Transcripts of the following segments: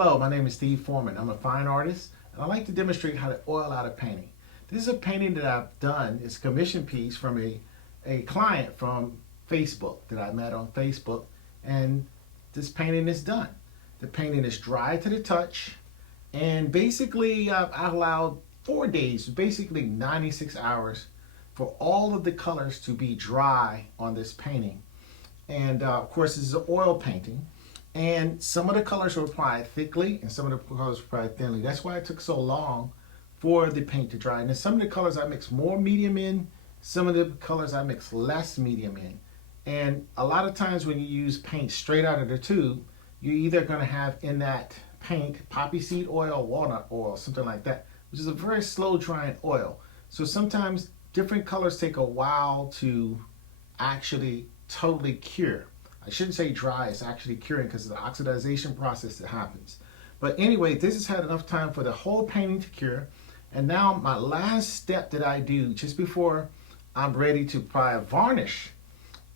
Hello, my name is Steve Foreman. I'm a fine artist, and I like to demonstrate how to oil out a painting. This is a painting that I've done. It's a commission piece from a client from Facebook that I met on Facebook, and this painting is done. The painting is dry to the touch, and basically I allowed 4 days, basically 96 hours, for all of the colors to be dry on this painting. And of course, this is an oil painting. And some of the colors were applied thickly and some of the colors were applied thinly. That's why it took so long for the paint to dry. And then some of the colors I mixed more medium in, some of the colors I mixed less medium in. And a lot of times when you use paint straight out of the tube, you're either going to have in that paint poppy seed oil, walnut oil, something like that, which is a very slow drying oil. So sometimes different colors take a while to actually totally cure. I shouldn't say dry, it's actually curing because of the oxidization process that happens. But anyway, this has had enough time for the whole painting to cure. And now my last step that I do just before I'm ready to apply a varnish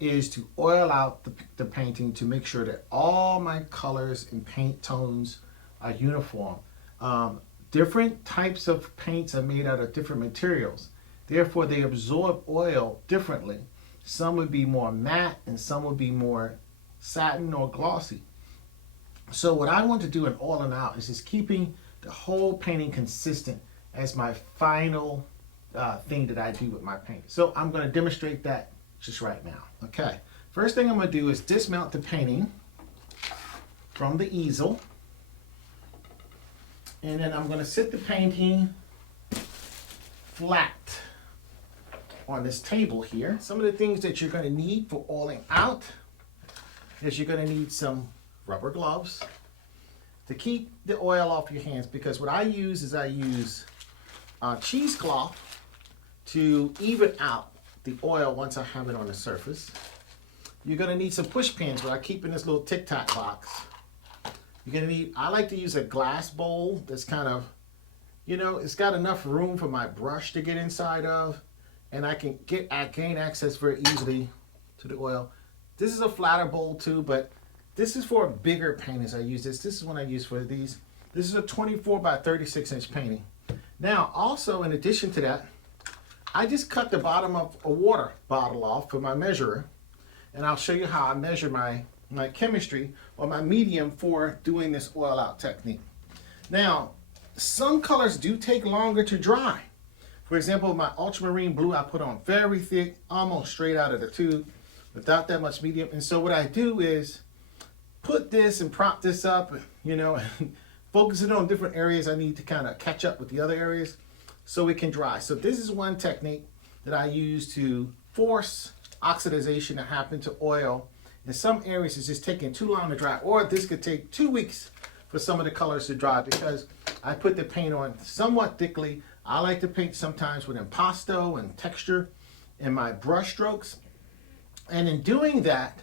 is to oil out the painting to make sure that all my colors and paint tones are uniform. Different types of paints are made out of different materials. Therefore, they absorb oil differently. Some would be more matte and some would be more satin or glossy. So what I want to do in oiling out is just keeping the whole painting consistent as my final thing that I do with my paint. So I'm going to demonstrate that just right now. Okay, first thing I'm going to do is dismount the painting from the easel. And then I'm going to sit the painting flat on this table here. Some of the things that you're going to need for oiling out is you're going to need some rubber gloves to keep the oil off your hands, because what I use is I use cheesecloth to even out the oil once I have it on the surface. You're going to need some push pins, where I keep in this little Tic Tac box. You're going to need, I like to use a glass bowl that's kind of, you know, it's got enough room for my brush to get inside of, and I gain access very easily to the oil. This is a flatter bowl too, but this is for bigger paintings. I use this. This is what I use for these. This is a 24 by 36 inch painting. Now, also in addition to that, I just cut the bottom of a water bottle off for my measurer, and I'll show you how I measure my chemistry or my medium for doing this oil out technique. Now, some colors do take longer to dry. For example, my ultramarine blue I put on very thick, almost straight out of the tube, without that much medium. And so what I do is put this and prop this up, you know, and focus it on different areas I need to kind of catch up with the other areas so it can dry. So this is one technique that I use to force oxidization to happen to oil. In some areas it's just taking too long to dry, or this could take 2 weeks for some of the colors to dry because I put the paint on somewhat thickly. I like to paint sometimes with impasto and texture in my brush strokes. And in doing that,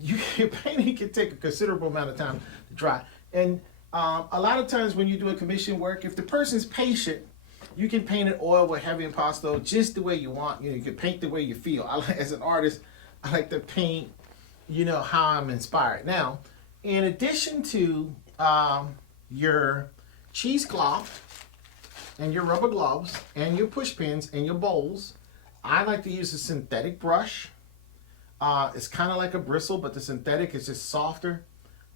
your painting can take a considerable amount of time to dry. And a lot of times when you do a commission work, if the person's patient, you can paint an oil with heavy impasto just the way you want. You know, you can paint the way you feel. As an artist, I like to paint, you know, how I'm inspired. Now, in addition to your cheesecloth and your rubber gloves and your push pins and your bowls, I like to use a synthetic brush. It's kind of like a bristle, but the synthetic is just softer.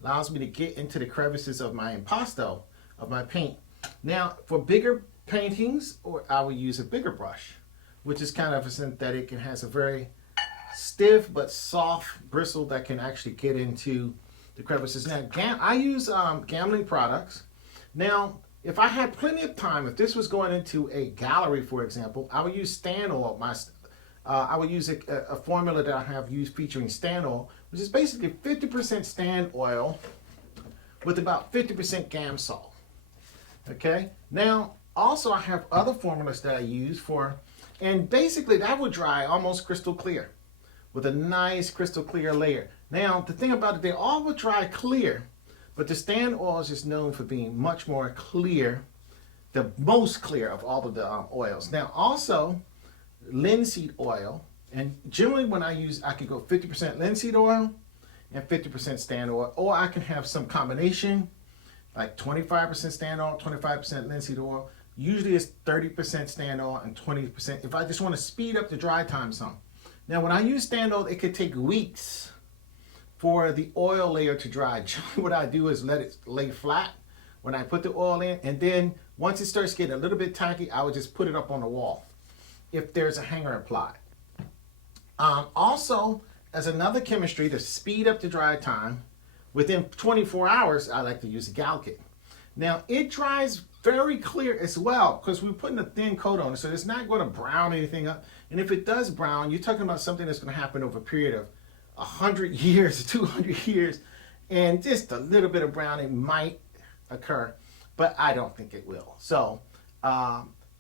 Allows me to get into the crevices of my impasto, of my paint. Now, for bigger paintings, I will use a bigger brush, which is kind of a synthetic and has a very stiff but soft bristle that can actually get into the crevices. Now, I use Gamblin products. Now, if I had plenty of time, if this was going into a gallery, for example, I would use stand oil. I would use a formula that I have used featuring stand oil, which is basically 50% stand oil with about 50% Gamsol. Okay? Now, also I have other formulas that I use for, and basically that would dry almost crystal clear with a nice crystal clear layer. Now, the thing about it, they all would dry clear, but the stand oil is just known for being much more clear, the most clear of all of the oils. Now, also, linseed oil, and generally when I could go 50% linseed oil and 50% stand oil, or I can have some combination like 25% standoil, 25% linseed oil. Usually it's 30% standoil and 20% if I just want to speed up the dry time some. Now when I use standoil, it could take weeks for the oil layer to dry. What I do is let it lay flat when I put the oil in, and then once it starts getting a little bit tacky, I would just put it up on the wall if there's a hanger applied. Also, as another chemistry to speed up the dry time, within 24 hours, I like to use Galkyd. Now, it dries very clear as well because we're putting a thin coat on it, so it's not going to brown anything up. And if it does brown, you're talking about something that's going to happen over a period of 100 years, 200 years, and just a little bit of browning might occur, but I don't think it will. So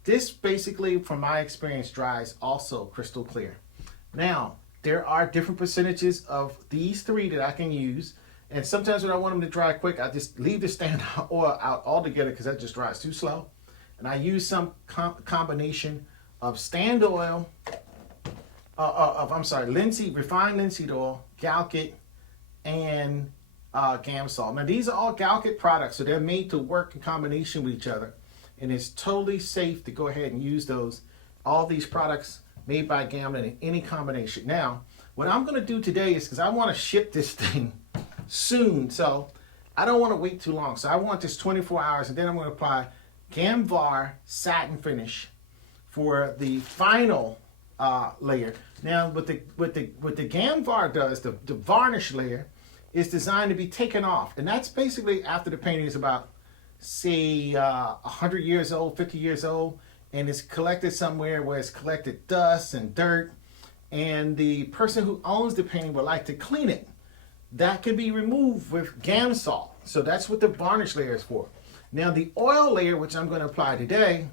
this basically, from my experience, dries also crystal clear. Now, there are different percentages of these three that I can use, and sometimes when I want them to dry quick, I just leave the standoil oil out altogether because that just dries too slow. And I use some combination of standoil, linseed, refined linseed oil, Galkyd, and Gamsol. Now these are all Galkyd products, so they're made to work in combination with each other, and it's totally safe to go ahead and use those. All these products made by Gamblin in any combination. Now, what I'm going to do today is, because I want to ship this thing soon, so I don't want to wait too long. So I want this 24 hours, and then I'm going to apply Gamvar satin finish for the final layer. Now, what the Gamvar does, the varnish layer, is designed to be taken off, and that's basically after the painting is about, say, 100 years old, 50 years old, and it's collected somewhere where it's collected dust and dirt, and the person who owns the painting would like to clean it. That can be removed with Gamsol. So that's what the varnish layer is for. Now the oil layer, which I'm going to apply today,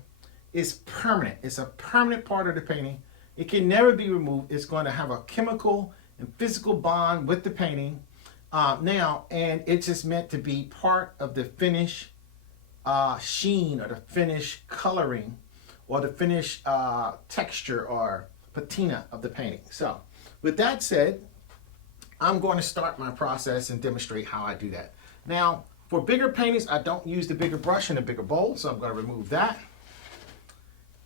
is permanent. It's a permanent part of the painting. It can never be removed. It's going to have a chemical and physical bond with the painting. And it's just meant to be part of the finish sheen, or the finish coloring, or the finish texture or patina of the painting. So with that said, I'm going to start my process and demonstrate how I do that. Now, for bigger paintings, I don't use the bigger brush and the bigger bowl, so I'm going to remove that.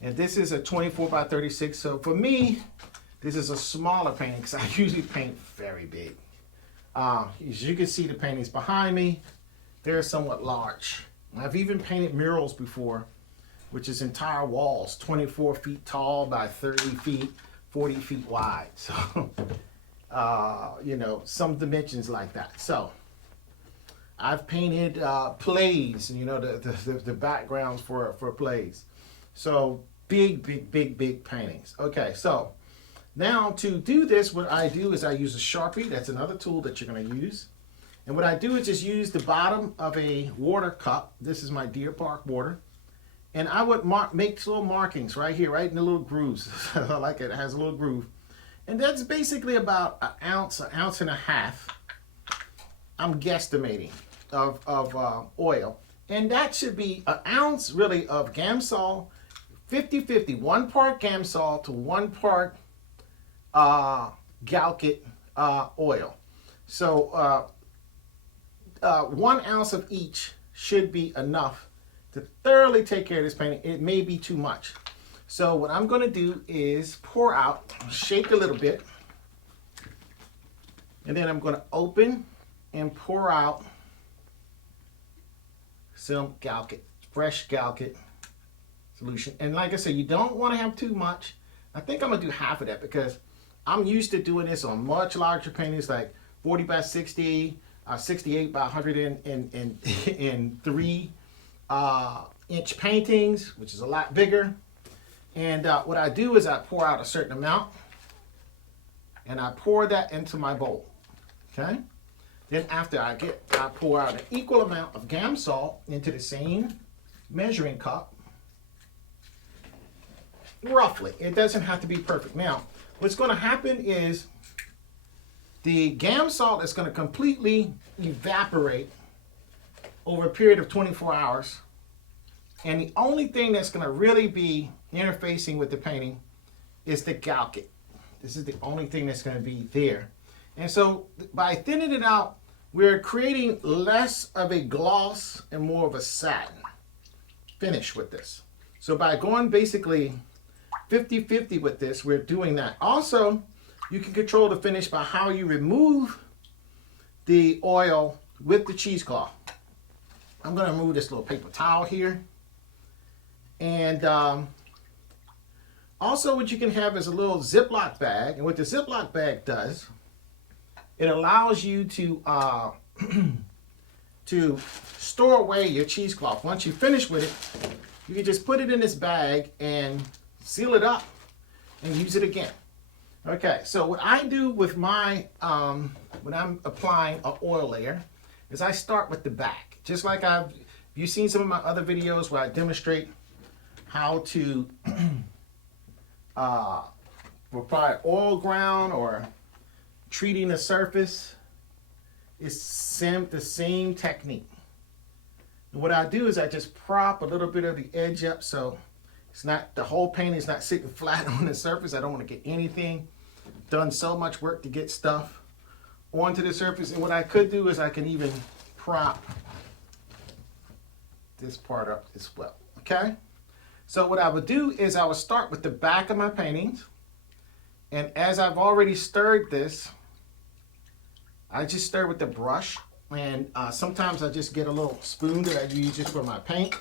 And this is a 24 by 36, so for me, this is a smaller painting because I usually paint very big. As you can see, the paintings behind me, they're somewhat large. I've even painted murals before, which is entire walls, 24 feet tall by 30 feet, 40 feet wide. So, you know, some dimensions like that. So, I've painted plays, you know, the backgrounds for plays. So, big paintings. Okay, so now to do this, what I do is I use a Sharpie. That's another tool that you're going to use. And what I do is just use the bottom of a water cup. This is my Deer Park water. And I would make little markings right here, right in the little grooves. I like it. It has a little groove. And that's basically about an ounce and a half, I'm guesstimating, of oil. And that should be an ounce, really, of Gamsol, 50-50. 1 part Gamsol to 1 part Galkyd oil. So 1 ounce of each should be enough to thoroughly take care of this painting. It may be too much. So what I'm going to do is pour out, shake a little bit, and then I'm going to open and pour out some Galkyd, fresh Galkyd solution. And like I said, you don't want to have too much. I think I'm going to do half of that because I'm used to doing this on much larger paintings, like 40 by 60, 68 by 103 inch paintings, which is a lot bigger. And what I do is I pour out a certain amount, and I pour that into my bowl. Okay. Then after I pour out an equal amount of Gamsol into the same measuring cup, roughly. It doesn't have to be perfect. Now, what's going to happen is the Gamsol is going to completely evaporate over a period of 24 hours. And the only thing that's going to really be interfacing with the painting is the Galkyd. This is the only thing that's going to be there. And so by thinning it out we're creating less of a gloss and more of a satin finish with this. So by going basically 50-50 with this, we're doing that. Also, you can control the finish by how you remove the oil with the cheesecloth. I'm going to remove this little paper towel here. And also what you can have is a little Ziploc bag. And what the Ziploc bag does, it allows you to to store away your cheesecloth. Once you finish with it, you can just put it in this bag and seal it up and use it again. Okay, so what I do with my, when I'm applying an oil layer, is I start with the back. Just like you've seen some of my other videos where I demonstrate how to apply oil ground or treating the surface. It's the same technique. And what I do is I just prop a little bit of the edge up so it's not, the whole paint is not sitting flat on the surface. I don't want to get anything. Done so much work to get stuff onto the surface. And what I could do is I can even prop this part up as well. Okay? So what I would do is I would start with the back of my paintings. And as I've already stirred this, I just stir with the brush. And sometimes I just get a little spoon that I use just for my paint.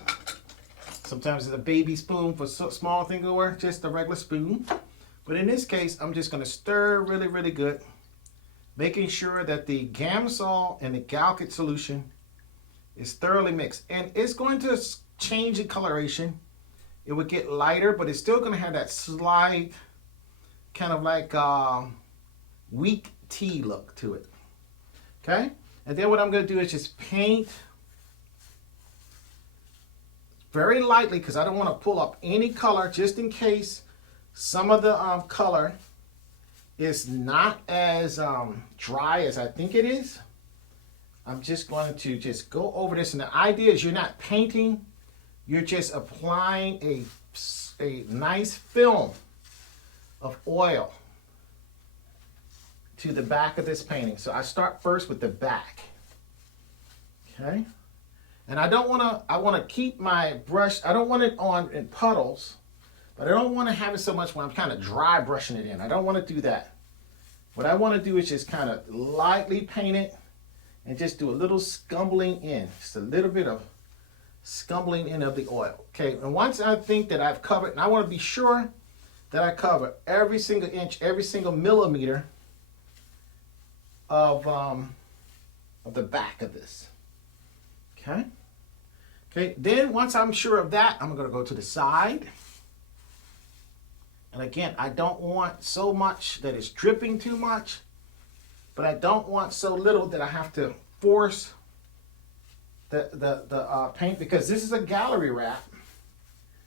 Sometimes it's a baby spoon for small things, or just a regular spoon. But in this case, I'm just going to stir really, really good, making sure that the Gamsol and the Galkyd solution is thoroughly mixed. And it's going to change the coloration. It would get lighter, but it's still going to have that slight kind of like weak tea look to it. Okay? And then what I'm going to do is just paint very lightly, because I don't want to pull up any color, just in case some of the color is not as dry as I think it is. I'm just going to just go over this. And the idea is you're not painting, you're just applying a nice film of oil to the back of this painting. So I start first with the back. Okay? And I want to keep my brush, I don't want it on in puddles, but I don't want to have it so much when I'm kind of dry brushing it in. I don't want to do that. What I want to do is just kind of lightly paint it and just do a little scumbling in. Just a little bit of scumbling in of the oil. Okay, and once I think that I've covered, and I want to be sure that I cover every single inch, every single millimeter of the back of this. Okay. Okay, then once I'm sure of that, I'm going to go to the side. And again, I don't want so much that it's dripping too much, but I don't want so little that I have to force the paint, because this is a gallery wrap.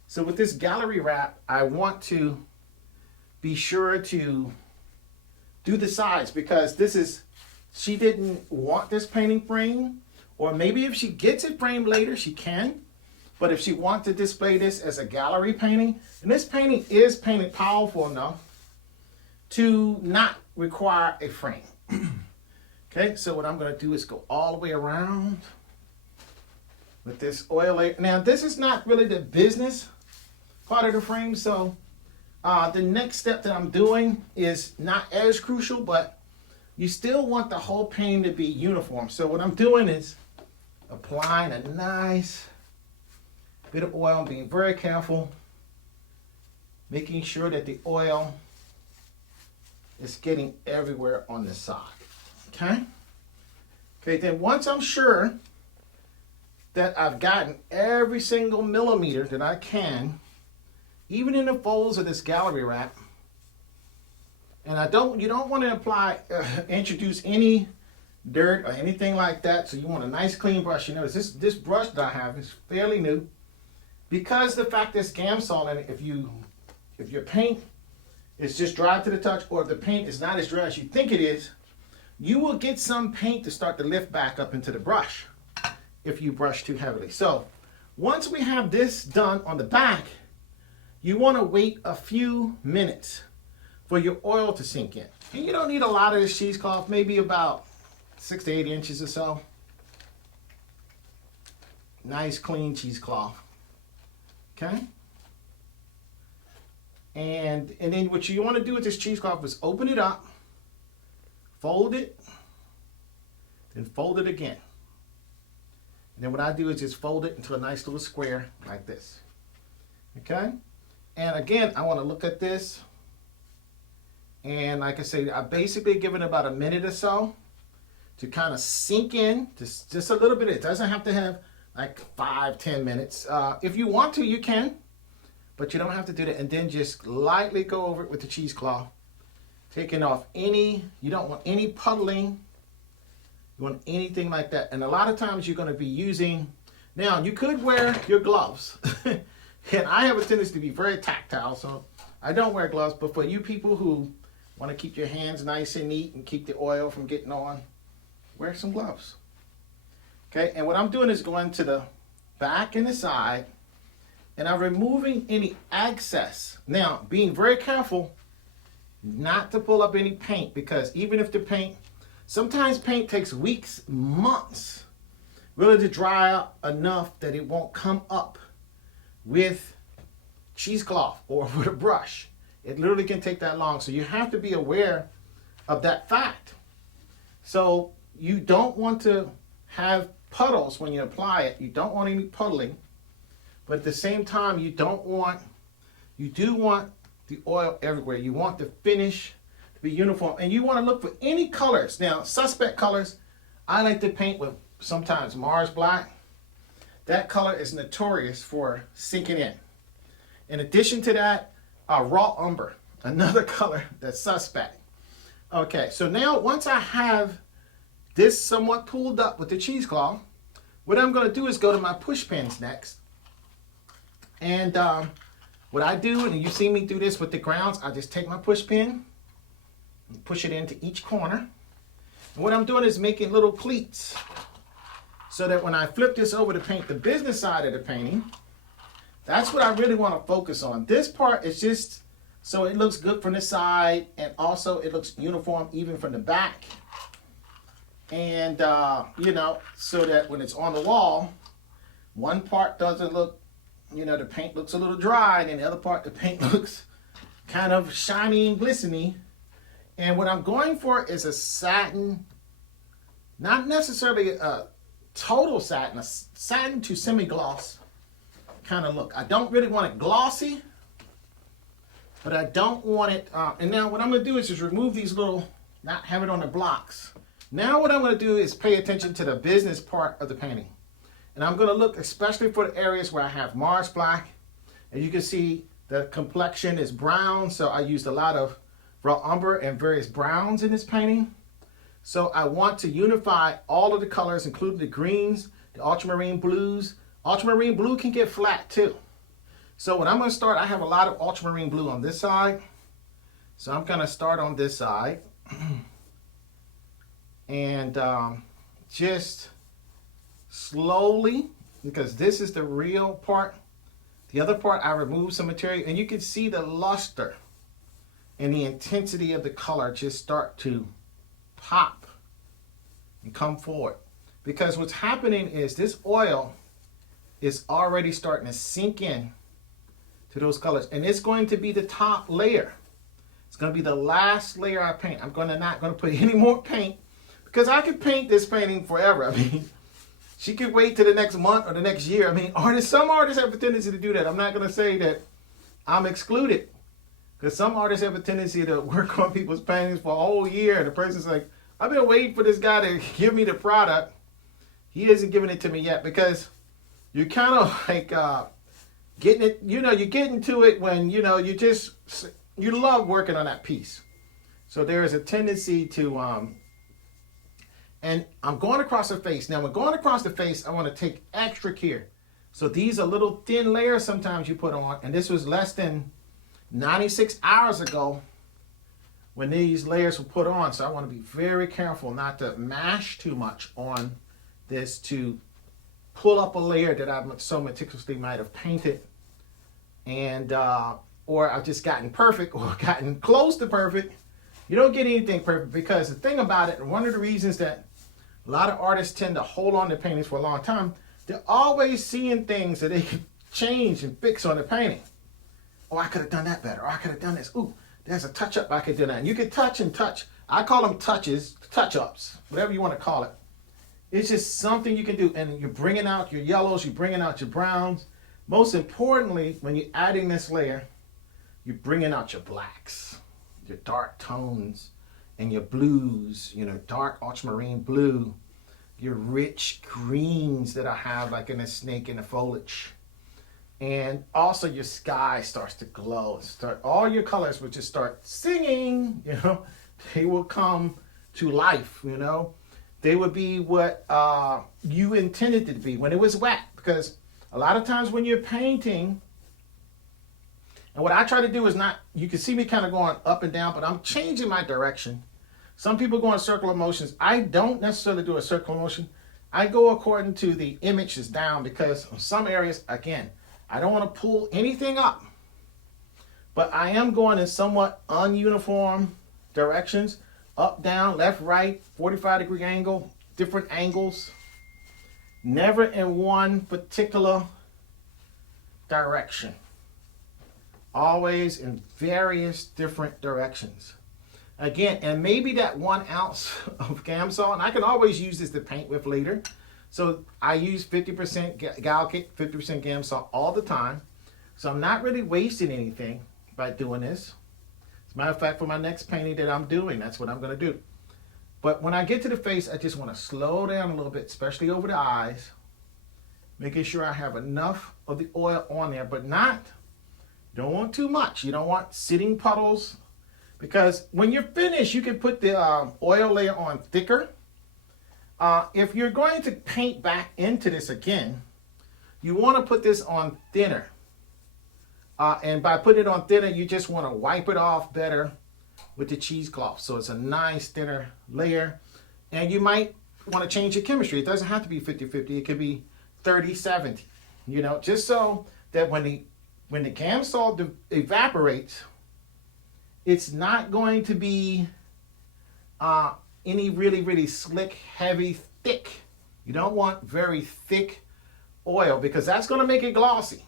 So with this gallery wrap, I want to be sure to do the sides, because this is, she didn't want this painting frame. Or maybe if she gets it framed later, she can. But if she wants to display this as a gallery painting, and this painting is painted powerful enough to not require a frame. Okay, so what I'm going to do is go all the way around with this oil layer. Now, this is not really the business part of the frame, so the next step that I'm doing is not as crucial, but you still want the whole painting to be uniform. So what I'm doing is applying a nice bit of oil, being very careful, making sure that the oil is getting everywhere on the side. Okay? Okay, then once I'm sure that I've gotten every single millimeter that I can, even in the folds of this gallery wrap, and you don't want to introduce any dirt or anything like that, so you want a nice clean brush. You notice this brush that I have is fairly new, because the fact there's Gamsol in it. If your paint is just dry to the touch, or if the paint is not as dry as you think it is, you will get some paint to start to lift back up into the brush if you brush too heavily. So once we have this done on the back, you want to wait a few minutes for your oil to sink in. And you don't need a lot of this cheesecloth, maybe about 6 to 8 inches or so. Nice clean cheesecloth. Okay. And then what you want to do with this cheesecloth is open it up, fold it, then fold it again. And then what I do is just fold it into a nice little square like this. Okay? And again, I want to look at this. And like I say, I basically give it about a minute or so to kind of sink in, just a little bit. It doesn't have to have like 5-10 minutes. If you want to, you can, but you don't have to do that. And then just lightly go over it with the cheesecloth, taking off you don't want any puddling. You want anything like that. And a lot of times you're going to be using, now you could wear your gloves. And I have a tendency to be very tactile, so I don't wear gloves. But for you people who want to keep your hands nice and neat and keep the oil from getting on, wear some gloves. Okay, and what I'm doing is going to the back and the side, and I'm removing any excess. Now, being very careful not to pull up any paint, because even if the paint, sometimes paint takes weeks, months, really to dry up enough that it won't come up with cheesecloth or with a brush. It literally can take that long. So you have to be aware of that fact. So you don't want to have puddles when you apply it. You don't want any puddling. But at the same time, you do want the oil everywhere. You want the finish to be uniform. And you want to look for any colors. Now, suspect colors, I like to paint with sometimes Mars Black. That color is notorious for sinking in. In addition to that, raw umber, another color that's suspect. Okay, so now once I have this somewhat pulled up with the cheesecloth, what I'm going to do is go to my push pins next. And what I do, and you've seen me do this with the grounds, I just take my push pin and push it into each corner. And what I'm doing is making little pleats, so that when I flip this over to paint the business side of the painting, that's what I really want to focus on. This part is just so it looks good from the side, and also it looks uniform even from the back. And, so that when it's on the wall, one part doesn't look, the paint looks a little dry, and then the other part, the paint looks kind of shiny and glistening. And what I'm going for is a satin, not necessarily a total satin, a satin to semi-gloss kind of look. I don't really want it glossy, but I don't want it, and now what I'm going to do is just remove these little, not have it on the blocks. Now what I'm going to do is pay attention to the business part of the painting. And I'm going to look especially for the areas where I have Mars Black. And you can see the complexion is brown, so I used a lot of raw umber and various browns in this painting. So I want to unify all of the colors, including the greens, the ultramarine blues. Ultramarine blue can get flat too. So when I'm going to start, I have a lot of ultramarine blue on this side. So I'm going to start on this side. And just slowly, because this is the real part. The other part, I remove some material, and you can see the luster and the intensity of the color just start to pop and come forward. Because what's happening is this oil is already starting to sink in to those colors. And it's going to be the top layer. It's going to be the last layer I paint. I'm not going to put any more paint, because I could paint this painting forever. I mean, she could wait till the next month or the next year. I mean, some artists have a tendency to do that. I'm not going to say that I'm excluded, because some artists have a tendency to work on people's paintings for a whole year. And the person's like, I've been waiting for this guy to give me the product. He isn't giving it to me yet, because you're kind of like getting it, you're getting to it when, you love working on that piece. So there is a tendency to, and I'm going across the face. Now, when going across the face, I want to take extra care. So these are little thin layers sometimes you put on, and this was less than 96 hours ago when these layers were put on. So I want to be very careful not to mash too much on this to pull up a layer that I so meticulously might have painted, and or I've just gotten perfect or gotten close to perfect. You don't get anything perfect, because the thing about it, and one of the reasons that A lot of artists tend to hold on to paintings for a long time. They're always seeing things that they can change and fix on the painting. Oh, I could have done that better. Or I could have done this. Ooh, there's a touch-up I could do that. And you can touch and touch. I call them touches, touch-ups, whatever you want to call it. It's just something you can do. And you're bringing out your yellows, you're bringing out your browns. Most importantly, when you're adding this layer, you're bringing out your blacks, your dark tones, and your blues, you know, dark ultramarine blue, your rich greens that I have like in the snake and the foliage. And also your sky starts to glow. All your colors will just start singing, you know. They will come to life, you know. They would be what you intended it to be when it was wet. Because a lot of times when you're painting, and what I try to do is not, you can see me kind of going up and down, but I'm changing my direction. Some people go in circular motions. I don't necessarily do a circular motion. I go according to the image is down, because in some areas, again, I don't want to pull anything up. But I am going in somewhat ununiform directions. Up, down, left, right, 45-degree angle, different angles. Never in one particular direction. Always in various different directions. Again, and maybe that 1 ounce of Gamsol, and I can always use this to paint with later. So I use 50% Galkyd, 50% Gamsol all the time. So I'm not really wasting anything by doing this. As a matter of fact, for my next painting that I'm doing, that's what I'm going to do. But when I get to the face, I just want to slow down a little bit, especially over the eyes. Making sure I have enough of the oil on there, but not, you don't want too much. You don't want sitting puddles. Because when you're finished, you can put the oil layer on thicker. If you're going to paint back into this again, you want to put this on thinner. And by putting it on thinner, you just want to wipe it off better with the cheesecloth. So it's a nice thinner layer. And you might want to change your chemistry. It doesn't have to be 50-50. It could be 30-70. You know, just so that when the Gamsol evaporates, it's not going to be any really, really slick, heavy, thick. You don't want very thick oil, because that's going to make it glossy.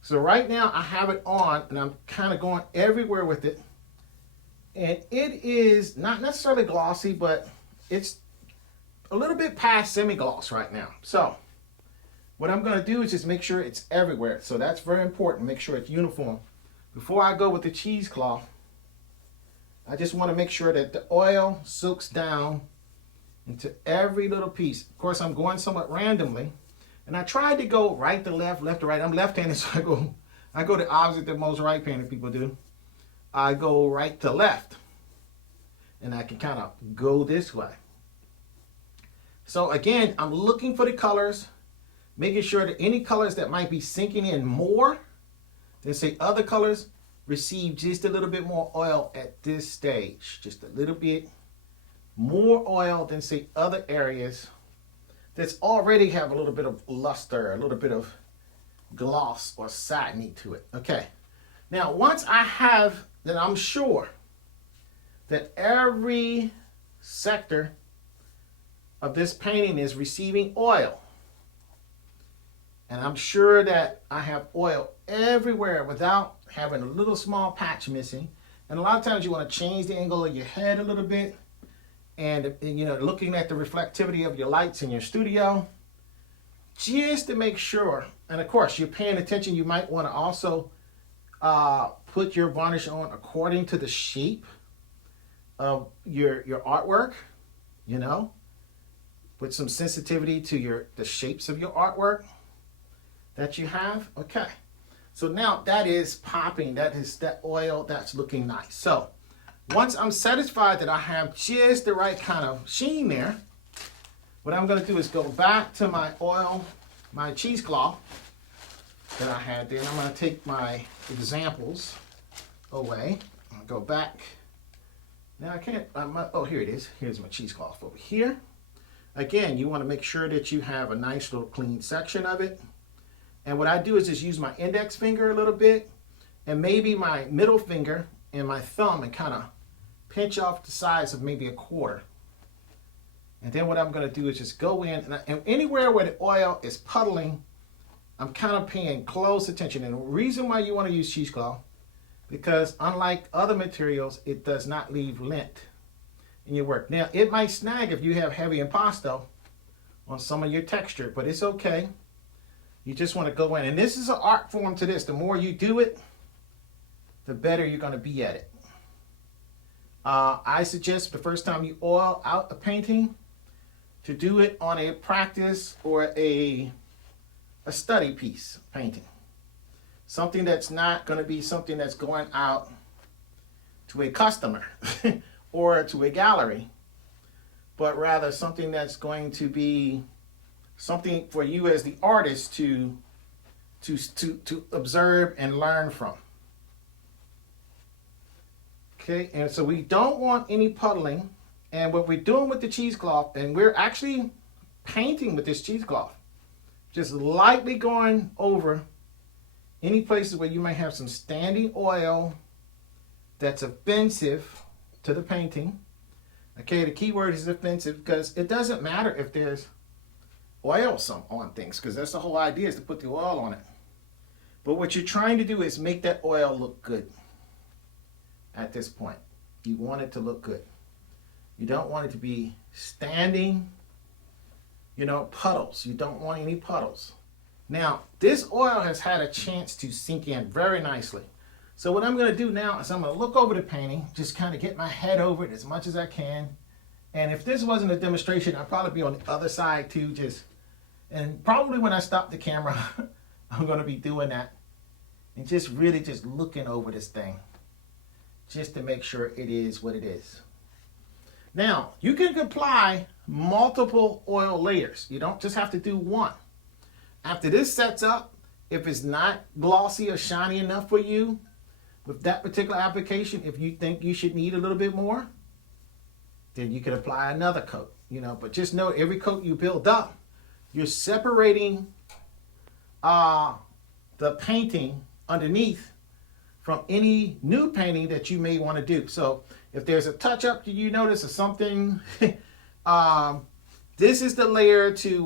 So right now I have it on and I'm kind of going everywhere with it. And it is not necessarily glossy, but it's a little bit past semi-gloss right now. So what I'm going to do is just make sure it's everywhere. So that's very important. Make sure it's uniform. Before I go with the cheesecloth, I just want to make sure that the oil soaks down into every little piece. Of course, I'm going somewhat randomly. And I tried to go right to left, left to right. I'm left-handed, so I go the opposite that most right-handed people do. I go right to left. And I can kind of go this way. So again, I'm looking for the colors, making sure that any colors that might be sinking in more than say other colors receive just a little bit more oil at this stage. Just a little bit more oil than say other areas that's already have a little bit of luster, a little bit of gloss or satiny to it. Okay. Now, once I have that, I'm sure that every sector of this painting is receiving oil. And I'm sure that I have oil everywhere without having a little small patch missing. And a lot of times you want to change the angle of your head a little bit. And you know, looking at the reflectivity of your lights in your studio, just to make sure. And of course, you're paying attention. You might want to also put your varnish on according to the shape of your artwork. You know, with some sensitivity to the shapes of your artwork that you have. Okay, so now that is popping. That is that oil. That's looking nice. So once I'm satisfied that I have just the right kind of sheen there, what I'm going to do is go back to my oil, my cheesecloth that I had there. And I'm going to take my examples away. I'll go back. Now I can't, oh, here it is. Here's my cheesecloth over here. Again, you want to make sure that you have a nice little clean section of it. And what I do is just use my index finger a little bit and maybe my middle finger and my thumb and kind of pinch off the size of maybe a quarter. And then what I'm going to do is just go in and anywhere where the oil is puddling, I'm kind of paying close attention. And the reason why you want to use cheesecloth, because unlike other materials, it does not leave lint in your work. Now, it might snag if you have heavy impasto on some of your texture, but it's okay. You just want to go in. And this is an art form to this. The more you do it, the better you're going to be at it. I suggest the first time you oil out a painting to do it on a practice or a study piece painting. Something that's not going to be something that's going out to a customer or to a gallery, but rather something that's going to be something for you as the artist to observe and learn from. Okay, and so we don't want any puddling. And what we're doing with the cheesecloth, and we're actually painting with this cheesecloth, just lightly going over any places where you might have some standing oil that's offensive to the painting. Okay, the key word is offensive, because it doesn't matter if there's oil on things, because that's the whole idea, is to put the oil on it. But what you're trying to do is make that oil look good at this point. You want it to look good. You don't want it to be standing, puddles. You don't want any puddles. Now, this oil has had a chance to sink in very nicely. So what I'm going to do now is I'm going to look over the painting, just kind of get my head over it as much as I can. And if this wasn't a demonstration, I'd probably be on the other side too, and probably when I stop the camera, I'm going to be doing that. And just really just looking over this thing, just to make sure it is what it is. Now, you can apply multiple oil layers. You don't just have to do one. After this sets up, if it's not glossy or shiny enough for you with that particular application, if you think you should need a little bit more, then you can apply another coat, but just know every coat you build up, you're separating the painting underneath from any new painting that you may want to do. So if there's a touch up that you notice or something, this is the layer to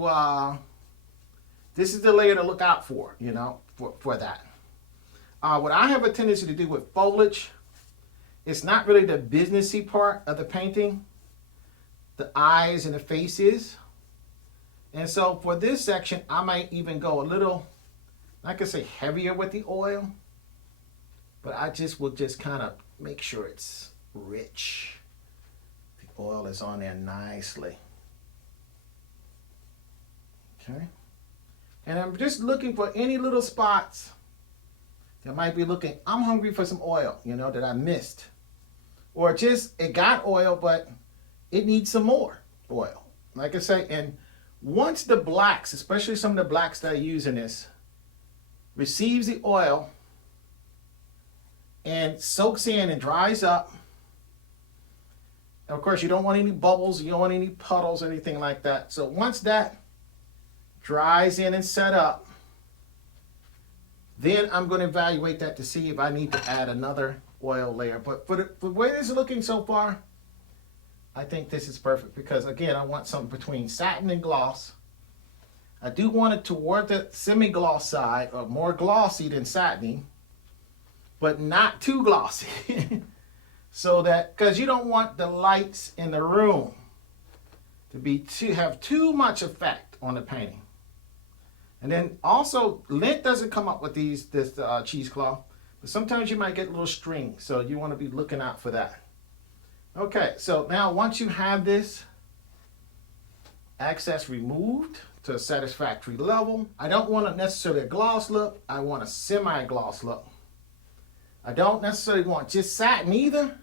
look out for, for that. What I have a tendency to do with foliage, it's not really the businessy part of the painting, the eyes and the faces. And so for this section, I might even go a little, I could say heavier with the oil, but I will just kind of make sure it's rich. The oil is on there nicely. Okay. And I'm just looking for any little spots that might be looking, I'm hungry for some oil, that I missed. Or just, it got oil, but it needs some more oil. Like I say, and once the blacks, especially some of the blacks that I use in this, receives the oil and soaks in and dries up. And of course, you don't want any bubbles, you don't want any puddles, anything like that. So once that dries in and set up, then I'm going to evaluate that to see if I need to add another oil layer. But for the way this is looking so far, I think this is perfect, because again, I want something between satin and gloss. I do want it toward the semi-gloss side, or more glossy than satiny, but not too glossy. So that, because you don't want the lights in the room to have too much effect on the painting. And then also, lint doesn't come up with this cheesecloth, but sometimes you might get a little string, so you want to be looking out for that. Okay, so now once you have this excess removed to a satisfactory level, I don't want necessarily a gloss look, I want a semi-gloss look. I don't necessarily want just satin either.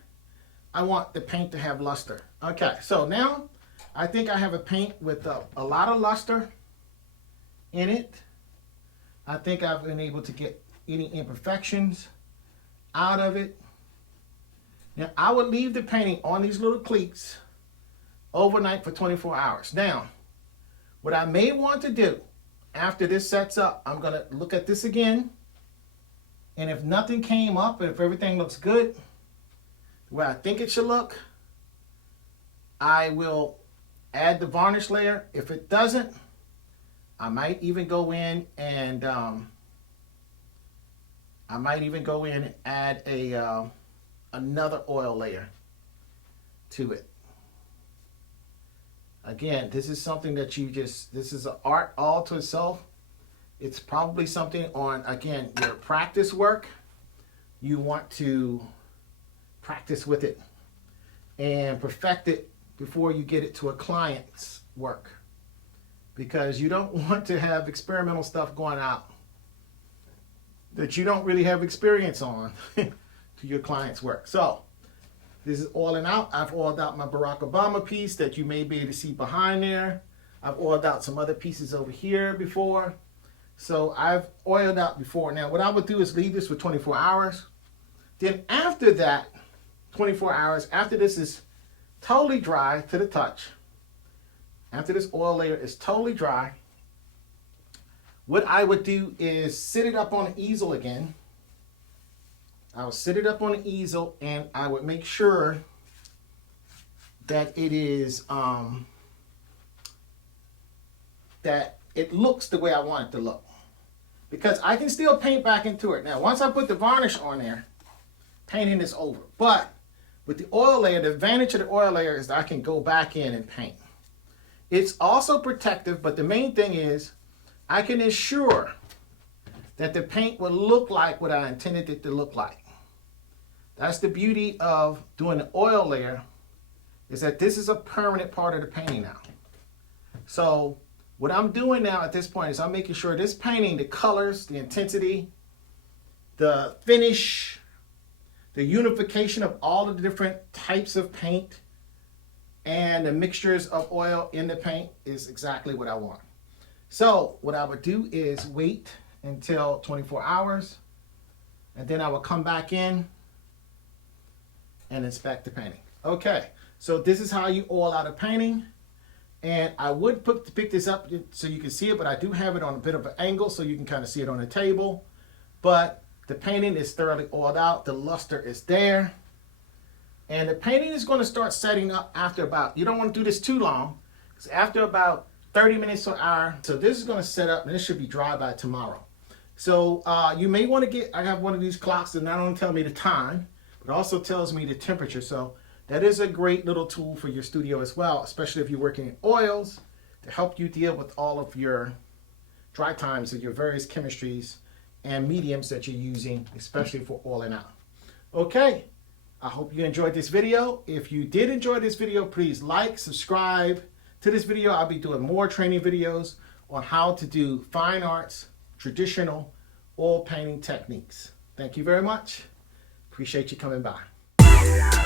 I want the paint to have luster. Okay, so now I think I have a paint with a lot of luster in it. I think I've been able to get any imperfections out of it. Now, I would leave the painting on these little cleats overnight for 24 hours. Now, what I may want to do after this sets up, I'm going to look at this again. And if nothing came up, and if everything looks good, the way I think it should look, I will add the varnish layer. If it doesn't, I might even go in and add a another oil layer to it. Again, this is something that this is an art all to itself. It's probably something on, again, your practice work. You want to practice with it and perfect it before you get it to a client's work, because you don't want to have experimental stuff going out that you don't really have experience on to your client's work. So this is oiling out. I've oiled out my Barack Obama piece that you may be able to see behind there. I've oiled out some other pieces over here before. So I've oiled out before. Now what I would do is leave this for 24 hours. Then after that, 24 hours, after this is totally dry to the touch, after this oil layer is totally dry, what I would do is sit it up on an easel again. I would sit it up on an easel and I would make sure that it is, that it looks the way I want it to look. Because I can still paint back into it. Now, once I put the varnish on there, painting is over. But with the oil layer, the advantage of the oil layer is that I can go back in and paint. It's also protective, but the main thing is I can ensure that the paint will look like what I intended it to look like. That's the beauty of doing the oil layer, is that this is a permanent part of the painting now. So what I'm doing now at this point is I'm making sure this painting, the colors, the intensity, the finish, the unification of all of the different types of paint and the mixtures of oil in the paint is exactly what I want. So what I would do is wait until 24 hours and then I will come back in and inspect the painting. Okay, so this is how you oil out a painting. And I would pick this up so you can see it, but I do have it on a bit of an angle so you can kind of see it on the table. But the painting is thoroughly oiled out. The luster is there. And the painting is going to start setting up after about, you don't want to do this too long, because after about 30 minutes to an hour. So this is going to set up and this should be dry by tomorrow. So you may want to get, I have one of these clocks that not only tell me the time, but also tells me the temperature. So that is a great little tool for your studio as well, especially if you're working in oils, to help you deal with all of your dry times of your various chemistries and mediums that you're using, especially for oiling out. Okay, I hope you enjoyed this video. If you did enjoy this video, please like, subscribe to this video. I'll be doing more training videos on how to do fine arts, traditional oil painting techniques. Thank you very much. Appreciate you coming by.